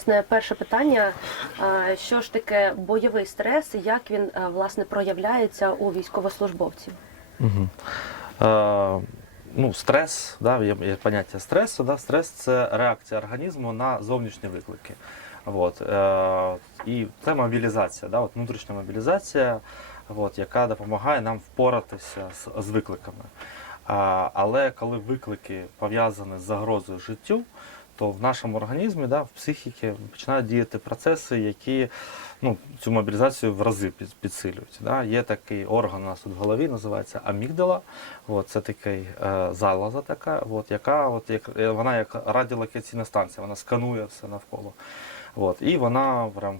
Власне перше питання: що ж таке бойовий стрес, як він власне проявляється у військовослужбовців? Угу. Е, ну, стрес, да, є поняття стресу. Да? Стрес це реакція організму на зовнішні виклики. От, е, і це мобілізація, да, от внутрішня мобілізація, от, яка допомагає нам впоратися з, з викликами. А, але коли виклики пов'язані з загрозою життю, то в нашому організмі, да, в психіці починають діяти процеси, які ну, цю мобілізацію в рази підсилюють. Да. Є такий орган у нас тут в голові, називається амігдала. От, це такий е, залоза така, от, яка от, як, е, вона як радіолокаційна станція, вона сканує все навколо. От, і вона прям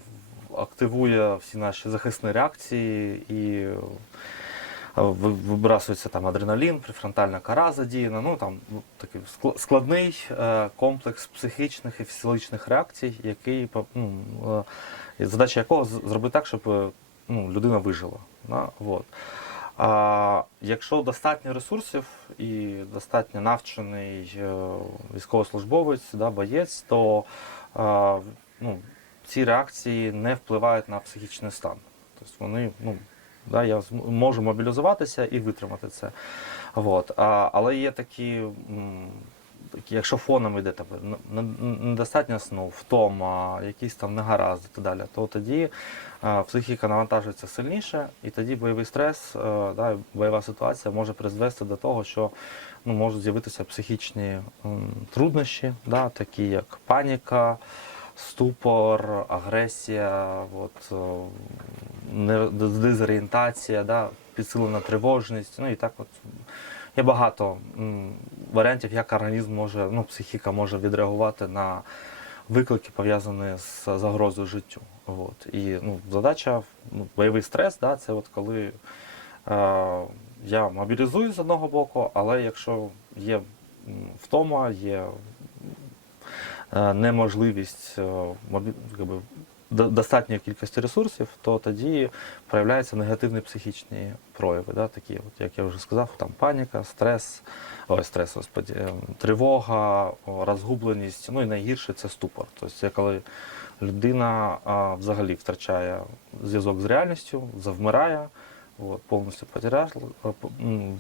активує всі наші захисні реакції і вибрасується там адреналін, префронтальна кора задіяна. Ну там ну, такий складний е, комплекс психічних і фізіологічних реакцій, який ну, е, задача якого зробити так, щоб е, ну, людина вижила. Да? Вот. А якщо достатньо ресурсів і достатньо навчений е, військовослужбовець, да, боєць, то е, ну, ці реакції не впливають на психічний стан. Тобто вони, ну, да, я можу мобілізуватися і витримати це. Вот. А, але є такі, якщо фоном йде там, недостатньо сну, втома, якісь там негаразди і так далі, то тоді психіка навантажується сильніше, і тоді бойовий стрес, е, да, бойова ситуація може призвести до того, що ну, можуть з'явитися психічні труднощі, да, такі як паніка, ступор, агресія, от, е, дезорієнтація, да, підсилена тривожність. Ну і так от є багато варіантів, як організм може, ну, психіка може відреагувати на виклики, пов'язані з загрозою життю. От. І ну, задача, ну, бойовий стрес, да, це от коли е, я мобілізую з одного боку, але якщо є втома, є е, неможливість е, якби, достатньої кількості ресурсів, то тоді проявляються негативні психічні прояви, да, такі, от, як я вже сказав, там паніка, стрес, ой, стрес, господі, ем, тривога, розгубленість, ну і найгірше це ступор. Тобто коли людина а, взагалі втрачає зв'язок з реальністю, завмирає, от, повністю потеряє, е,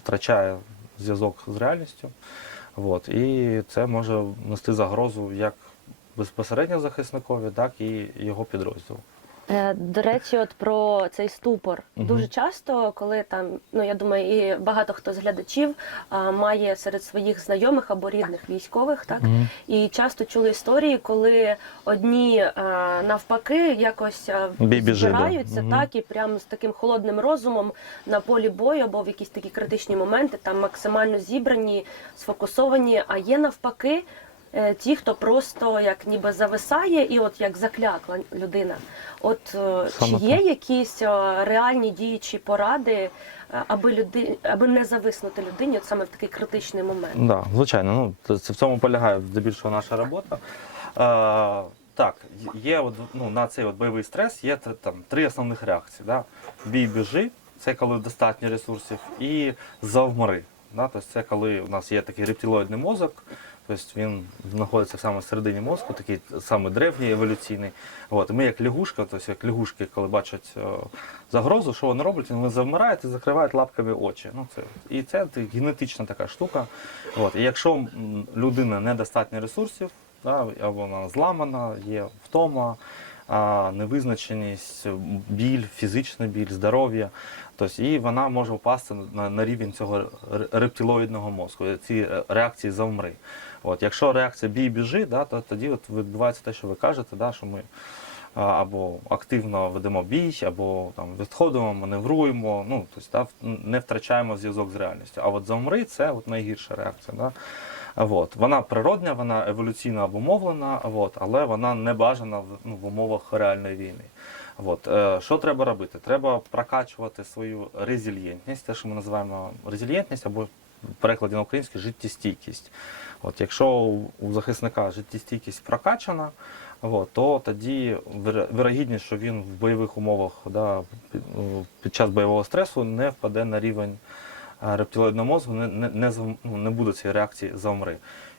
втрачає зв'язок з реальністю. От, і це може нести загрозу як безпосередньо захисникові, так і його підрозділу. Е, До речі, от про цей ступор Мгм. дуже часто, коли там, ну я думаю, і багато хто з глядачів а, має серед своїх знайомих або рідних військових, так і часто чули історії, коли одні а, навпаки якось да. збираються, Мгм. так і прямо з таким холодним розумом на полі бою або в якісь такі критичні моменти, там максимально зібрані, сфокусовані. А є навпаки. Е, Ті, хто просто як ніби зависає, і от як заклякла людина. От е, чи є так. якісь е, реальні діючі поради, аби люди, аби не зависнути людині от саме в такий критичний момент? Да, звичайно, ну це в цьому полягає здебільшого наша робота. Е, так, є от, ну, на цей от бойовий стрес є там три основних реакції. Да? Бій біжи, це коли достатньо ресурсів, і завмри. Да? Тобто це коли у нас є такий рептилоїдний мозок, тобто він знаходиться в середині мозку, такий саме древній еволюційний. От, ми як лягушка, тобто як лягушки, коли бачать е, загрозу, що вони роблять? Вони завмирають і закривають лапками очі. Ну, це, і це генетична така штука. От, і якщо людина недостатньо ресурсів, да, або вона зламана, є втома, а, невизначеність, біль, фізичний біль, здоров'я, тобто, і вона може впасти на, на рівень цього рептилоїдного мозку, ці е, реакції завмри. От, якщо реакція бій біжи, да, то тоді от відбувається те, що ви кажете, да, що ми або активно ведемо бій, або там відходимо, маневруємо, ну тобто да, не втрачаємо зв'язок з реальністю. А от завмри це от найгірша реакція. Да? От. Вона природня, вона еволюційно обумовлена, от, але вона не бажана в, ну, в умовах реальної війни. От. Е, що треба робити? Треба прокачувати свою резильєнтність, те, що ми називаємо резильєнтність, або в перекладі на українське життєстійкість. От, якщо у захисника життєстійкість прокачана, от, то тоді вир- вирогідність, що він в бойових умовах да, під, ну, під час бойового стресу не впаде на рівень рептилоїдного мозку не, не, не, ну, не буде цієї реакції завмри.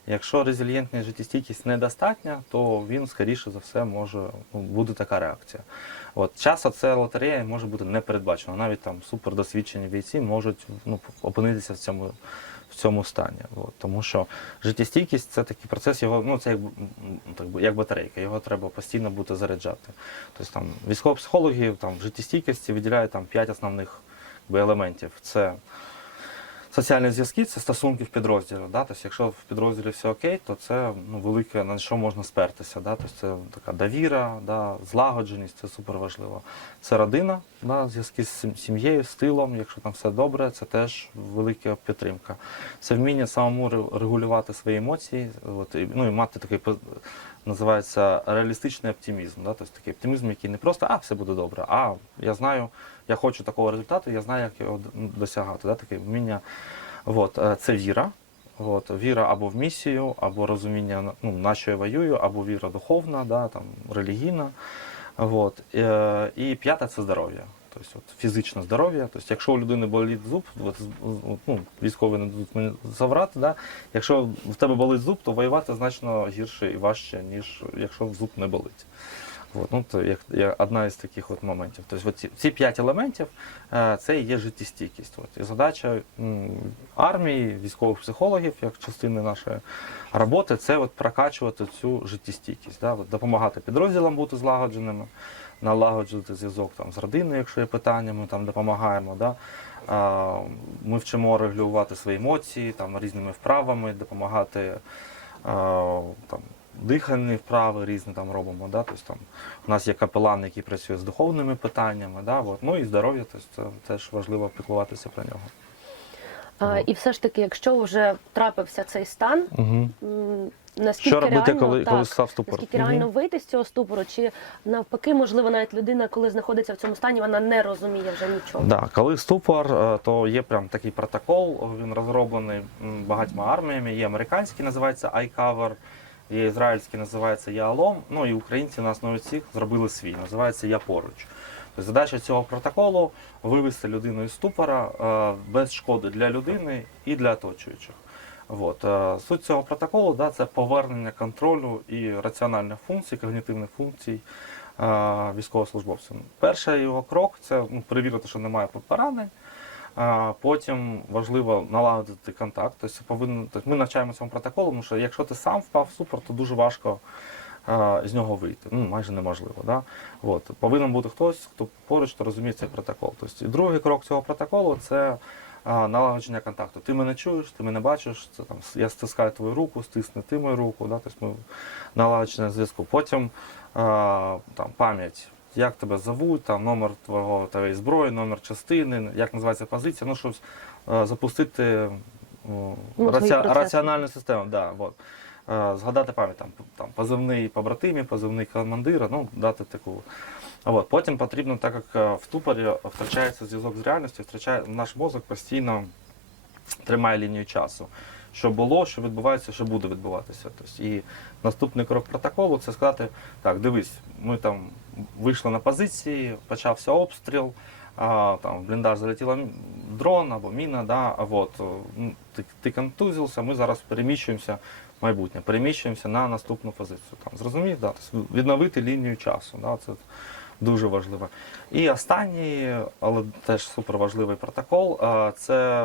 Якщо резильєнтність життєстійкість недостатня, то він скоріше за все може ну, буде така реакція. От часто це лотерея може бути не передбачена. Навіть там супердосвідчені бійці можуть ну, опинитися в цьому, в цьому стані. От, тому що життєстійкість це такий процес, його ну це як, так як батарейка, його треба постійно бути заряджати. Тобто там військові психологи там в життєстійкості виділяють там п'ять основних якби, елементів. Це соціальні зв'язки, це стосунки в підрозділі. Да? Тобто, якщо в підрозділі все окей, то це ну, велике, на що можна спертися. Да? Тобто, це така довіра, да? злагодженість, це супер важливо. Це родина, да? зв'язки з сім'єю, з тилом, якщо там все добре, це теж велика підтримка. Це вміння самому регулювати свої емоції, от, і, ну, і мати такий називається реалістичний оптимізм. Да? Тобто такий оптимізм, який не просто а, все буде добре, а я знаю, я хочу такого результату, я знаю, як його досягати. Да? Таке вміння. От, е, це віра. От, віра або в місію, або розуміння, ну, на що я воюю, або віра духовна, да, там, релігійна. От. Е, І п'яте це здоров'я. Тобто от, фізичне здоров'я. Тобто, якщо у людини болить зуб, от, ну, військові не дадуть мені заврати, да? якщо в тебе болить зуб, то воювати значно гірше і важче, ніж якщо зуб не болить. От, ну, то як, як одна із таких от моментів. Тобто от ці, ці п'ять елементів е, це і є життєстійкість. От. І задача армії, військових психологів, як частини нашої роботи, це от прокачувати цю життєстійкість, да? от, допомагати підрозділам бути злагодженими, налагоджувати зв'язок там, з родиною, якщо є питання, ми там допомагаємо. Да? Ми вчимо регулювати свої емоції там, різними вправами, допомагати там, дихальні вправи різні там робимо. Да? Тобто, там, у нас є капелан, який працює з духовними питаннями. Да? От. Ну і здоров'я, тобто, це теж важливо піклуватися про нього. А, і все ж таки, якщо вже трапився цей стан, Угу. наскільки Що робити, реально, коли, так, коли став ступор? наскільки Мгм. реально вийти з цього ступору, чи навпаки, можливо, навіть людина, коли знаходиться в цьому стані, вона не розуміє вже нічого. Да, коли ступор, е, то є прям такий протокол, він розроблений багатьма арміями. Є американський, називається iCover, є ізраїльський, називається Яалом. Ну і українці на основі цих зробили свій, називається Я поруч. Тобто задача цього протоколу вивести людину із ступора е, без шкоди для людини і для оточуючих. От. е, Суть цього протоколу да, це повернення контролю і раціональних функцій, когнітивних функцій е, військовослужбовцям. Перший його крок це ну, перевірити, що немає поранень. А потім важливо налагодити контакт. Тобто повинен, тобто ми навчаємо цьому протоколу, тому що якщо ти сам впав в супер, то дуже важко а, з нього вийти. Ну, майже неможливо. Да? От. Повинен бути хтось, хто поруч хто розуміє цей протокол. Тобто, і другий крок цього протоколу це налагодження контакту. Ти мене чуєш, ти мене бачиш, це, там, я стискаю твою руку, стисни ти мою руку, да? тобто ми налагодження зв'язку. Потім а, там, пам'ять. Як тебе зовуть, там номер твого твоєї зброї, номер частини, як називається позиція, ну щось е, запустити Ну, раці- раціональну систему. Да, от. Е, Згадати пам'ять там, там позивний побратимі, позивний командира, ну дати таку. От. Потім потрібно, так як е, в ступорі втрачається зв'язок з реальністю, втрачає наш мозок постійно тримає лінію часу. Що було, що відбувається, що буде відбуватися. Тобто, і наступний крок протоколу це сказати: так, дивись, ми там вийшли на позиції, почався обстріл, а, там в бліндаж залетіла дрон або міна, да, а от, ти, ти контузився, ми зараз переміщуємося в майбутнє, переміщуємося на наступну позицію. Там, зрозумів? Да? Відновити лінію часу. Да? Це дуже важливо. І останній, але теж суперважливий протокол, це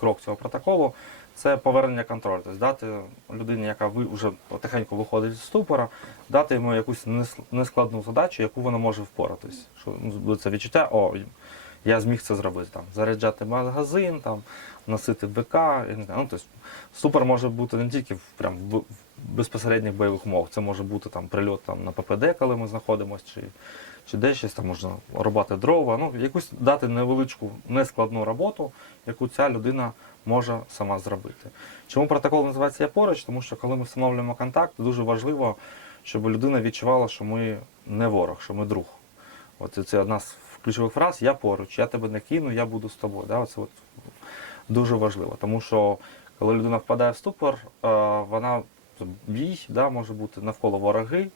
крок цього протоколу. Це повернення контролю. Тобто дати людині, яка вже потихеньку виходить з ступора, дати йому якусь нес- нескладну задачу, яку вона може впоратись. Що ну, буде це відчуття, о, я зміг це зробити. Там, заряджати магазин, там, носити БК. Не. Ну, тобто, ступор може бути не тільки в, прям, в безпосередніх бойових умовах, це може бути там, прильот там, на ППД, коли ми знаходимося, чи, чи десь щось, там можна рубати дрова. Ну, якусь дати невеличку, нескладну роботу, яку ця людина може сама зробити. Чому протокол називається Я поруч? Тому що коли ми встановлюємо контакт, дуже важливо, щоб людина відчувала, що ми не ворог, що ми друг. От це одна з ключових фраз Я поруч, я тебе не кину, я буду з тобою. Да? Оце от дуже важливо. Тому що коли людина впадає в ступор, е, вона бій да, може бути навколо вороги.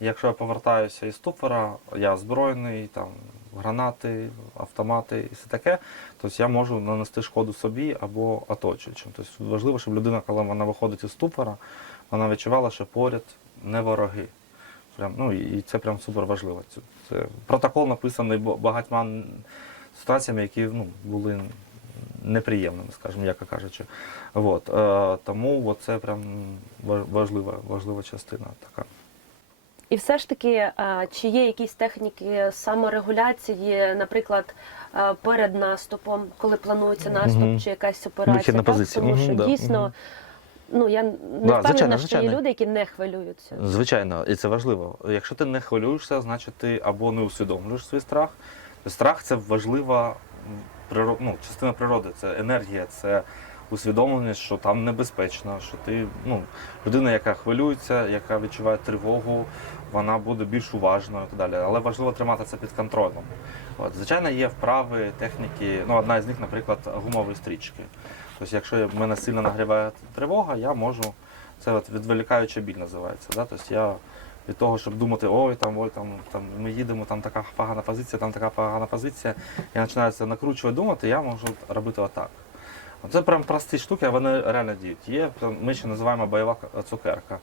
Якщо я повертаюся із ступора, я озброєний, там, гранати, автомати і все таке, тобто я можу нанести шкоду собі або оточуючим. Тобто важливо, щоб людина, коли вона виходить із ступора, вона відчувала, що поряд не вороги. Прям, ну, і це прям супер важливо. Це, це протокол написаний багатьма ситуаціями, які ну, були неприємними, скажімо, яко кажучи. От, е, тому це прям ва- важлива, важлива частина така. І все ж таки, е, чи є якісь техніки саморегуляції, наприклад, е, перед наступом, коли планується наступ, Мгм. чи якась операція? На так? Тому Мгм, що да, дійсно, мгм. ну я не впевнена, звичайно, що є люди, які не хвилюються. Звичайно, і це важливо. Якщо ти не хвилюєшся, значить ти або не усвідомлюєш свій страх. Страх це важлива ну, частина природи, це енергія, це усвідомленість, що там небезпечно, що ти ну, людина, яка хвилюється, яка відчуває тривогу, вона буде більш уважною і так далі. Але важливо тримати це під контролем. От, звичайно, є вправи, техніки. Ну, одна з них, наприклад, гумові стрічки. Тобто, якщо мене сильно нагріває тривога, я можу це от відволікаюча біль називається. Да? Тобто я від того, щоб думати, ой, там, ой, там, там ми їдемо, там така погана позиція, там така погана позиція. Я починаю це накручувати думати, я можу робити отак. Це прям прості штуки, а вони реально діють. Є, ми ще називаємо бойова цукерка.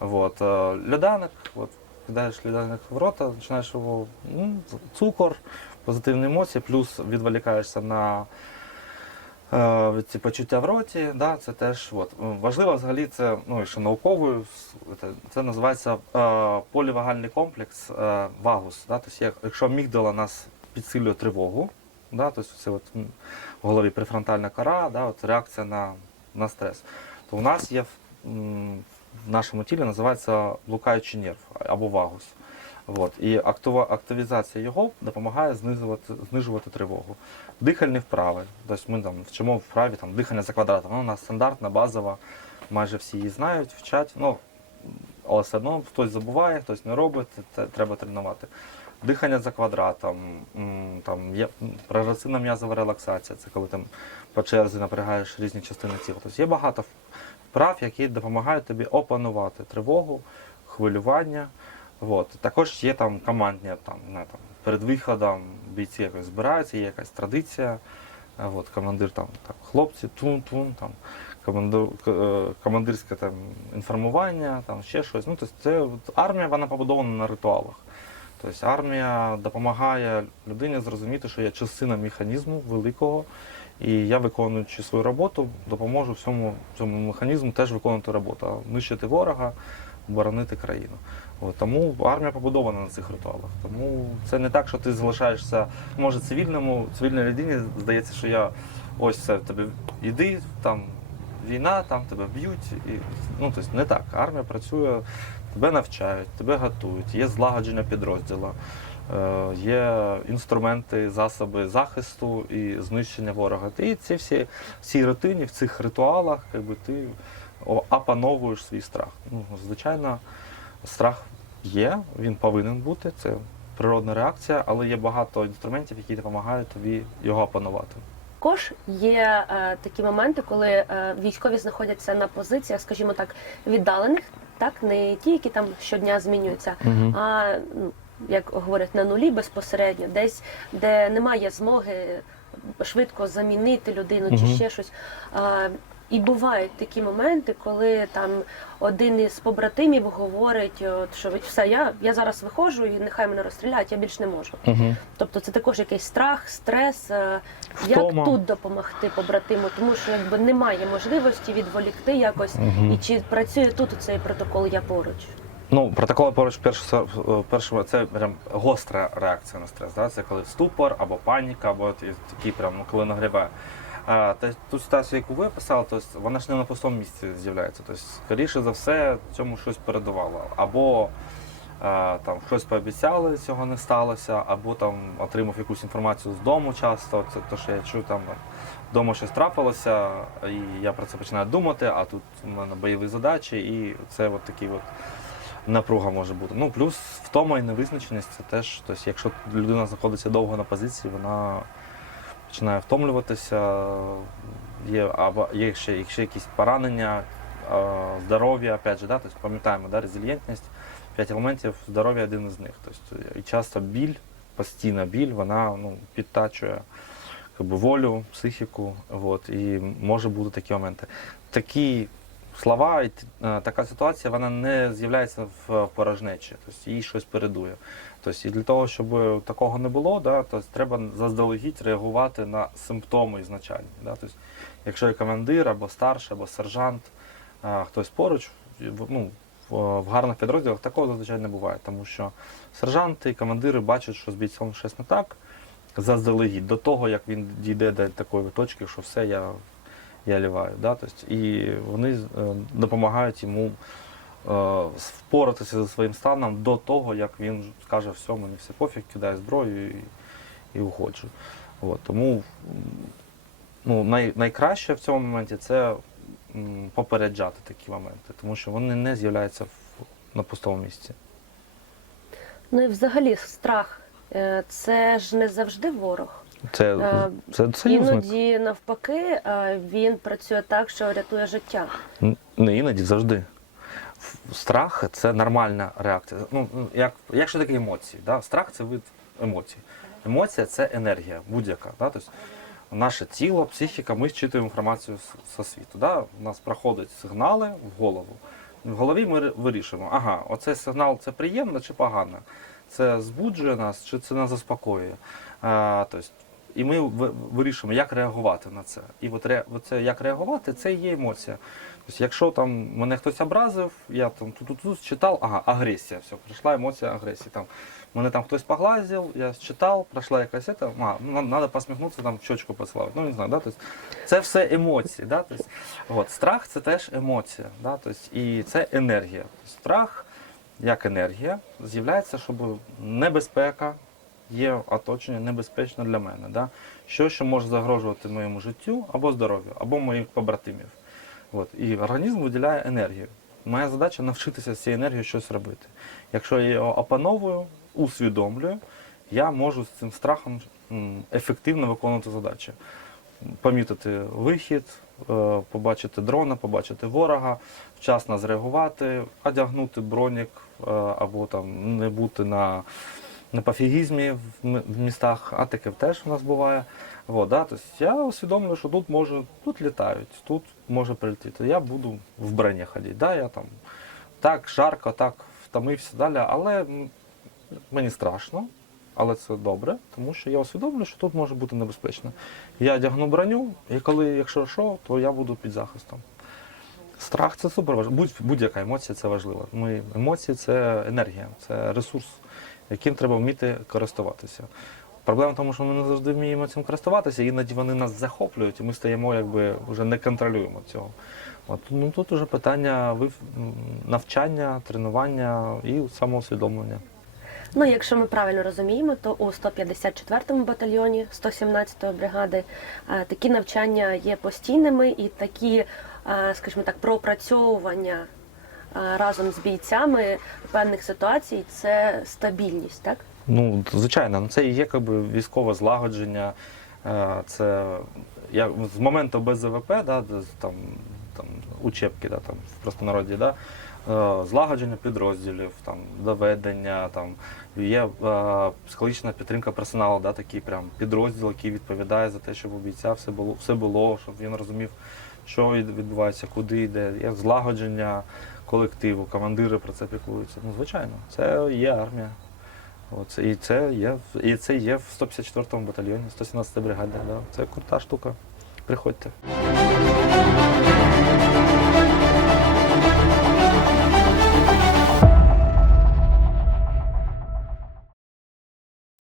От, е, льоданик, от, кидаєш льоданик в рота, починаєш його, ну, цукор, позитивні емоції, плюс відволікаєшся на е, від ці почуття в роті, да, це теж от. важливо взагалі це, ну, ще науковою, це, це називається е, полівагальний комплекс е, вагус. Да, тобто, якщо амігдала нас підсилює тривогу, да, тобто це от, в голові префронтальна кора, да, от реакція на, на стрес, то в нас є в, нашому тілі називається блукаючий нерв або вагус. От. І активізація його допомагає знижувати, знижувати тривогу. Дихальні вправи. Тобто ми там вчимо вправі там, дихання за квадратом. Воно у нас стандартна, базова, майже всі її знають, вчать. Ну, але все одно хтось забуває, хтось не робить, це треба тренувати. Дихання за квадратом, там, є прогресивна м'язова релаксація, це коли там по черзі напрягаєш різні частини тіла. Тобто є багато вправ, які допомагають тобі опанувати тривогу, хвилювання. От. Також є там командні, там, не, там, перед виходом бійці якось збираються, є якась традиція. От, командир там, так, хлопці, тун-тун, там, командир, е, командирське там, інформування, там, ще щось. Ну, тобто це, армія вона побудована на ритуалах. Тобто армія допомагає людині зрозуміти, що я частина механізму великого, і я, виконуючи свою роботу, допоможу всьому цьому механізму теж виконувати роботу, нищити ворога, боронити країну. От, тому армія побудована на цих ритуалах. Тому це не так, що ти залишаєшся, може, цивільному, цивільній людині здається, що я ось це тебе іди, там війна, там тебе б'ють. І, ну, тобто не так. Армія працює, тебе навчають, тебе готують, є злагодження підрозділу, е, є інструменти, засоби захисту і знищення ворога. І ці всі в цій рутині, в цих ритуалах, якби ти опановуєш свій страх. Ну, звичайно, страх є, він повинен бути. Це природна реакція, але є багато інструментів, які допомагають тобі його опанувати. Також є е, такі моменти, коли е, військові знаходяться на позиціях, скажімо так, віддалених, так не ті, які там щодня змінюються, а ну, як говорять, на нулі безпосередньо, десь де немає змоги швидко замінити людину чи ще щось. А, і бувають такі моменти, коли там один із побратимів говорить, от, що все, я, я зараз виходжу і нехай мене розстріляють, я більш не можу. Угу. Тобто це також якийсь страх, стрес. е, Втома. Як тут допомогти побратиму? Тому що якби немає можливості відволікти якось. І чи працює тут цей протокол я поруч? Ну, протоколи поруч перше, першого це прям гостра реакція на стрес. Да? Це коли ступор або паніка, або такі прям, ну, коли нагріває. А, та, ту ситуацію, яку ви описали, то вона ж не на пустому місці з'являється. Тобто, скоріше за все, цьому щось передувало. Або а, там щось пообіцяли, цього не сталося, або там отримав якусь інформацію з дому часто. Це те, що я чую, там вдома щось трапилося, і я про це починаю думати, а тут у мене бойові задачі, і це от такі от напруга може бути. Ну, плюс втома і невизначеність це теж, тобто, якщо людина знаходиться довго на позиції, вона починає втомлюватися, є, або є ще, якщо якісь поранення, здоров'я, опять же, да, тобто, пам'ятаємо, да, резильєнтність, п'ять елементів здоров'я один із них. Тобто, і часто біль постійна біль, вона ну, підтачує якби, волю, психіку. От, і може бути такі моменти. Такі слова, е, така ситуація, вона не з'являється в порожнечі, тобто їй щось передує. Тобто, і для того, щоб такого не було, да, то треба заздалегідь реагувати на симптоми ізначальні. Да, тобто, якщо є командир або старший, або сержант, а, хтось поруч, ну, в, гарних підрозділах такого зазвичай не буває, тому що сержанти і командири бачать, що з бійцем щось не так заздалегідь, до того, як він дійде до такої точки, що все, я, я ліваю. Да? Тобто, і вони е, допомагають йому впоратися зі своїм станом до того, як він скаже, все, мені все пофіг, кидає зброю і, і уходжу. От, тому ну, най, найкраще в цьому моменті це попереджати такі моменти, тому що вони не з'являються в, на пустому місці. Ну і взагалі страх е, це ж не завжди ворог. Це, Е, це союзник. Іноді навпаки е, він працює так, що рятує життя. Не іноді завжди. Страх це нормальна реакція. Ну, ну, як, як що таке емоції? Да? Страх це вид емоцій. Емоція це енергія будь-яка. Да? Тобто, наше тіло, психіка, ми зчитуємо інформацію зі світу. Да? У нас проходять сигнали в голову. В голові ми вирішуємо, ага, оцей сигнал це приємно чи погано. Це збуджує нас чи це нас заспокоює. А, тобто, і ми ви- вирішуємо, як реагувати на це. І от ре, оце, як реагувати, це і є емоція. Тобто, якщо там мене хтось образив, я там тут читав, ага, агресія, все, прийшла емоція агресії. Там, мене там хтось поглазив, я читав, пройшла якась це, а, ну, треба посміхнутися, там щочку послати. Ну, не знаю, да? тобто, це все емоції. Да? Тобто, от, страх це теж емоція. Да? Тобто, і це енергія. Тобто, страх як енергія з'являється, щоб небезпека є оточення небезпечно для мене. Да? Що, що може загрожувати моєму життю або здоров'ю, або моїх побратимів. От. І організм виділяє енергію. Моя задача навчитися з цією енергією щось робити. Якщо я його опановую, усвідомлюю, я можу з цим страхом ефективно виконувати задачі. Помітити вихід, е, побачити дрона, побачити ворога, вчасно зреагувати, одягнути бронік е, або там не бути на, на пофігізмі в містах, а таке теж у нас буває. От, да? тобто я усвідомлюю, що тут може, тут літають, тут може прилетіти. Я буду в броні ходити. Да? Я там так жарко, так втомився далі, але мені страшно. Але це добре, тому що я усвідомлюю, що тут може бути небезпечно. Я одягну броню, і коли, якщо що, то я буду під захистом. Страх це супер важливо. Будь, будь-яка емоція це важливо. Ми, емоції це енергія, це ресурс, яким треба вміти користуватися. Проблема в тому, що ми не завжди вміємо цим користуватися, іноді вони нас захоплюють, і ми стаємо, якби вже не контролюємо цього. От, ну, тут уже питання навчання, тренування і самоусвідомлення. Ну, якщо ми правильно розуміємо, то у 154-му батальйоні 117-ї бригади е, такі навчання є постійними і такі, е, скажімо так, пропрацьовування разом з бійцями певних ситуацій це стабільність, так? Ну, звичайно, ну, це і є якби, військове злагодження. е, Це як, з моменту БЗВП, да, там, там, учебки, да, там, в простонароді, да, е, злагодження підрозділів, там, доведення, там, є е, психологічна підтримка персоналу, да, такий прям підрозділ, який відповідає за те, щоб у бійця все було, все було, щоб він розумів, що відбувається, куди йде. Є злагодження колективу, командири про це піклуються. Ну, звичайно, це є армія. От, і це є, і це є в 154-му батальйоні, 117 бригаді. Да. Це крута штука. Приходьте.